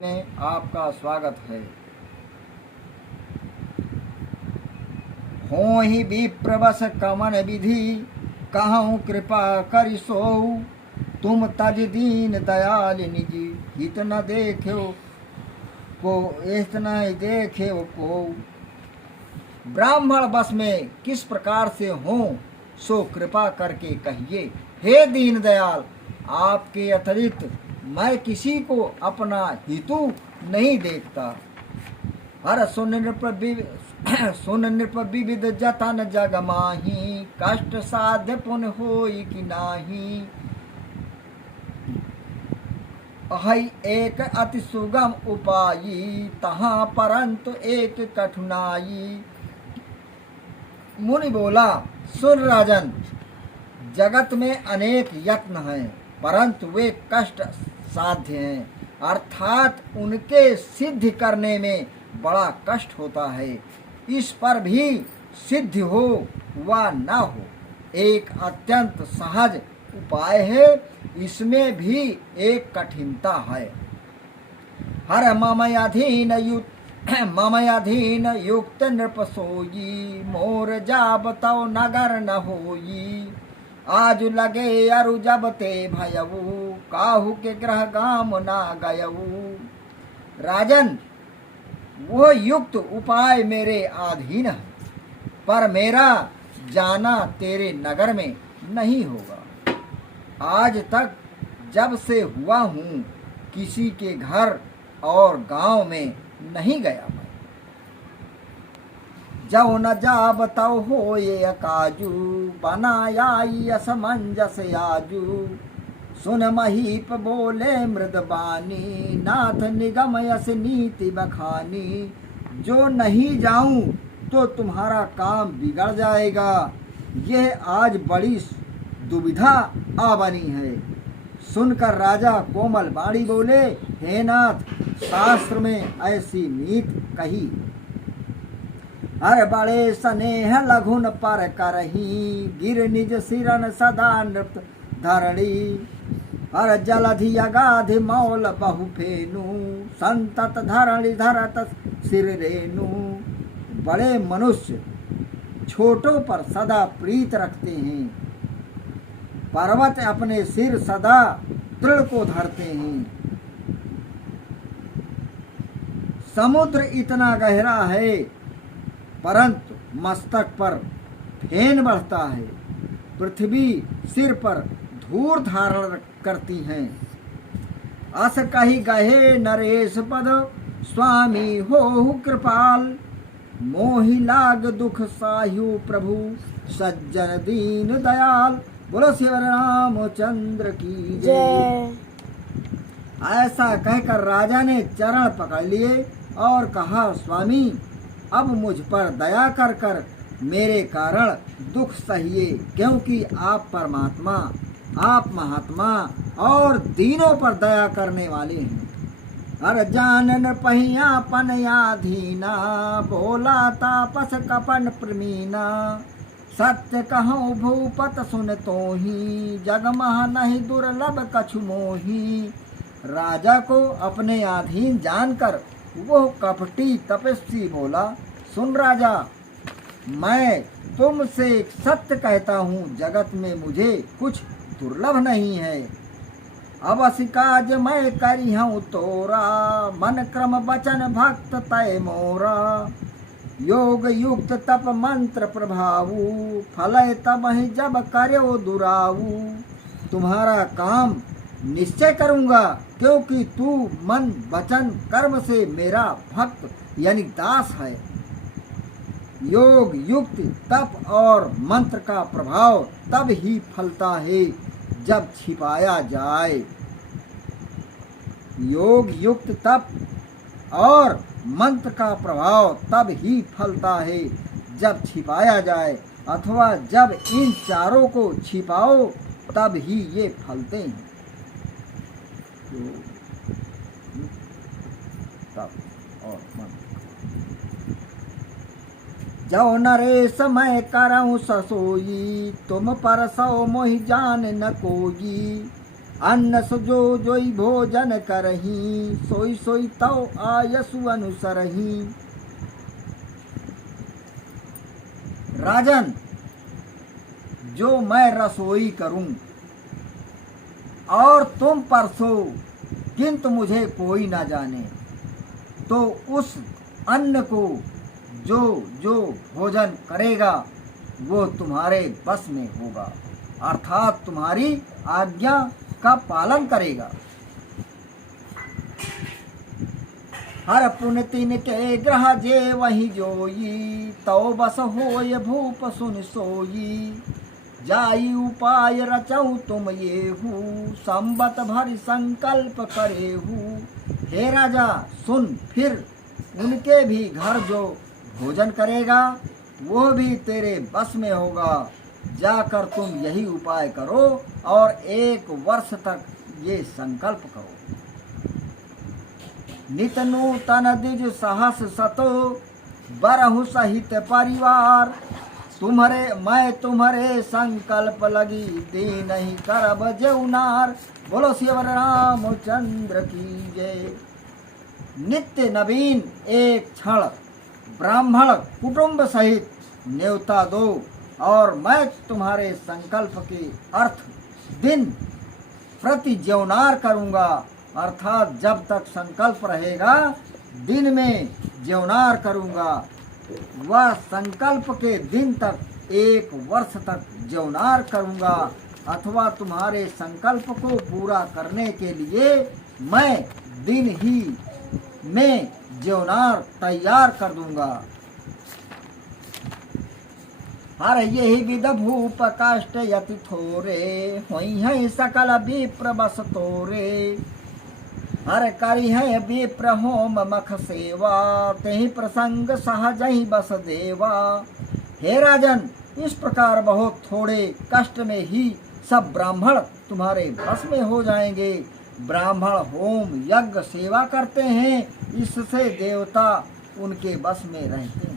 में आपका स्वागत है। हो ही विप्रवश कमन विधि कहूँ कृपा करि सोऊ। तुम तज दीन दयाल निजी हित न देखो को एत न देखे को। ब्राह्मण बस में किस प्रकार से हो सो कृपा करके कहिए। हे दीन दयाल, आपके अतिरिक्त मैं किसी को अपना हितु नहीं देखता। हर सुन नृप विविध जतन जग माही कष्ट साध्य पुन होई कि नाही। अहि एक अति सुगम उपायी तहाँ परंतु एक कठिनाई। मुनि बोला, सुन राजन, जगत में अनेक यत्न हैं परंतु वे कष्ट साध्य हैं, अर्थात उनके सिद्ध करने में बड़ा कष्ट होता है। इस पर भी सिद्ध हो व न हो एक अत्यंत सहज उपाय है, इसमें भी एक कठिनता है। हर ममयाधीन युक्त नृप सोई मोर जाब तव नगर न होई। आज लगे अरु जब ते भयऊ काहू के ग्रह गाम ना गयऊ। राजन, वो युक्त उपाय मेरे अधीन है, पर मेरा जाना तेरे नगर में नहीं होगा। आज तक जब से हुआ हूँ किसी के घर और गांव में नहीं गया मैं। जौ न जा बताओ हो ये काजू बनायाई असमंजस आजू। सुन महीप बोले मृदबानी नाथ निगम यस नीति बखानी। जो नहीं जाऊं तो तुम्हारा काम बिगड़ जाएगा, यह आज बड़ी दुविधा आ बनी है। सुनकर राजा कोमल बाणी बोले, हे नाथ, शास्त्र में ऐसी नीति कही। हर बड़े स्नेह लघुन पर करही गिर निज सिरन सदा नृप धरणी। हर जलधि अगाधि मौल बहु फेनु संतत धरणी धरत सिर रेणु। बड़े मनुष्य छोटों पर सदा प्रीत रखते हैं, पर्वत अपने सिर सदा तृण को धरते हैं। समुद्र इतना गहरा है परंतु मस्तक पर फेन बढ़ता है। पृथ्वी सिर पर धूर धारण करती हैं। अस कही गहे नरेश पद स्वामी हो कृपाल। मोहि लाग दुख साहु प्रभु सज्जन दीन दयाल। बोलो श्री रामचंद्र की जय। ऐसा कहकर राजा ने चरण पकड़ लिए और कहा, स्वामी, अब मुझ पर दया कर कर मेरे कारण दुख सहिए, क्योंकि आप परमात्मा, आप महात्मा और दीनों पर दया करने वाले हैं। हर जानन पहिया पनया धीना बोला तापस कपन प्रमीना। सत्य कहूँ भूपत सुन तोही जग महा नहीं दुर्लभ कछु मोही। राजा को अपने अधीन जानकर वो कपटी तपस्वी बोला, सुन राजा, मैं तुमसे सत्य कहता हूँ, जगत में मुझे कुछ दुर्लभ नहीं है। अवश्य काज मैं करी हूँ तोरा मन क्रम वचन भक्त तय मोरा। योग युक्त तप मंत्र प्रभावु फलय तब ही जब करो दुरावु। तुम्हारा काम निश्चय करूंगा, क्योंकि तू मन वचन कर्म से मेरा भक्त यानी दास है। योग युक्त तप और मंत्र का प्रभाव तब ही फलता है जब छिपाया जाए। योग युक्त तप और मंत्र का प्रभाव तब ही फलता है जब छिपाया जाए, अथवा जब इन चारों को छिपाओ तब ही ये फलते हैं। तप और मंत्र। जो नरेश मैं करऊँ ससोई तुम पर सो मोहि जान न कोई। अन्न सजो जोई भोजन करही, सोई सोई तव आयसु अनुसरही। राजन, जो मैं रसोई करूं और तुम परसो किंतु मुझे कोई ना जाने, तो उस अन्न को जो जो भोजन करेगा वो तुम्हारे बस में होगा, अर्थात तुम्हारी आज्ञा का पालन करेगा। हर पुण्य तिन के ग्रह जे वही जोई, तो बस होय भूप सुन सोई। जाई उपाय रचऊ तुम येहू, संबत भरि संकल्प करेहू। हे राजा सुन, फिर उनके भी घर जो भोजन करेगा वो भी तेरे बस में होगा। जाकर तुम यही उपाय करो और 1 वर्ष तक ये संकल्प करो। नित नूतन द्विज सहस सतो, बरहु सहित परिवार। मैं तुम्हारे संकल्प लगी, दीनहि करब जौनार। बोलो सियावर रामचंद्र की जय। नित्य नवीन एक क्षण ब्राह्मण कुटुंब सहित न्योता दो, और मैं तुम्हारे संकल्प के अर्थ दिन प्रति ज्यौनार करूँगा, अर्थात जब तक संकल्प रहेगा दिन में ज्यौनार करूँगा। वह संकल्प के दिन तक 1 वर्ष तक ज्यौनार करूँगा, अथवा तुम्हारे संकल्प को पूरा करने के लिए मैं दिन ही में ज्यौनार तैयार कर दूंगा। हर यही विध भूप काष्ट यति थोरे, होई है सकल विप्र बस तोरे। हर करी है विप्र होम मख सेवा, तेहि प्रसंग सहज ही बस देवा। हे राजन, इस प्रकार बहुत थोड़े कष्ट में ही सब ब्राह्मण तुम्हारे बस में हो जाएंगे। ब्राह्मण होम यज्ञ सेवा करते हैं, इससे देवता उनके बस में रहते हैं।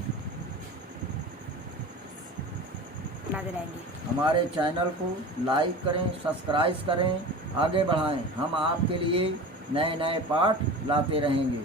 हमारे चैनल को लाइक करें, सब्सक्राइब करें, आगे बढ़ाएं। हम आपके लिए नए नए पाठ लाते रहेंगे।